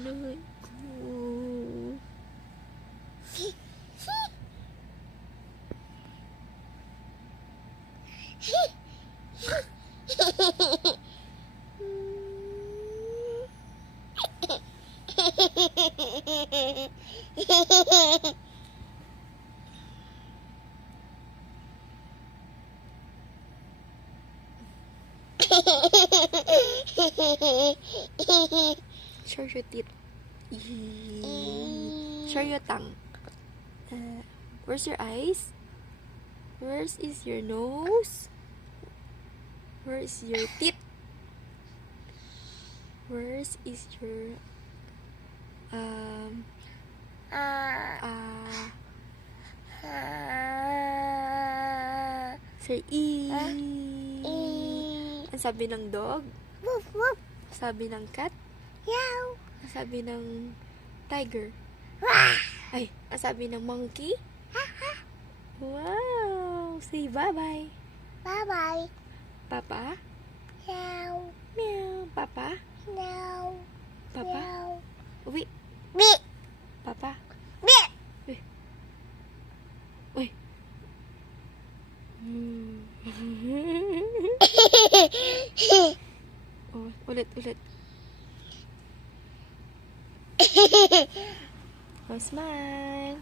Ano ba? Oh. Show your teeth. Show your tongue. Where's your eyes? Where is your nose? Where is your teeth? Where is your say E. Ang sabi ng dog? Woof, woof. Sabi ng cat? Meow. Ang sabi ng tiger? Wah. Ay, ang sabi ng monkey? Wow! Say bye-bye. Bye-bye. Papa? Meow. Meow. Papa? Meow. Papa? Meow. Uwi. Beep. Papa? Beep. Uy. Uy. Oh, ulit. Oh, smile.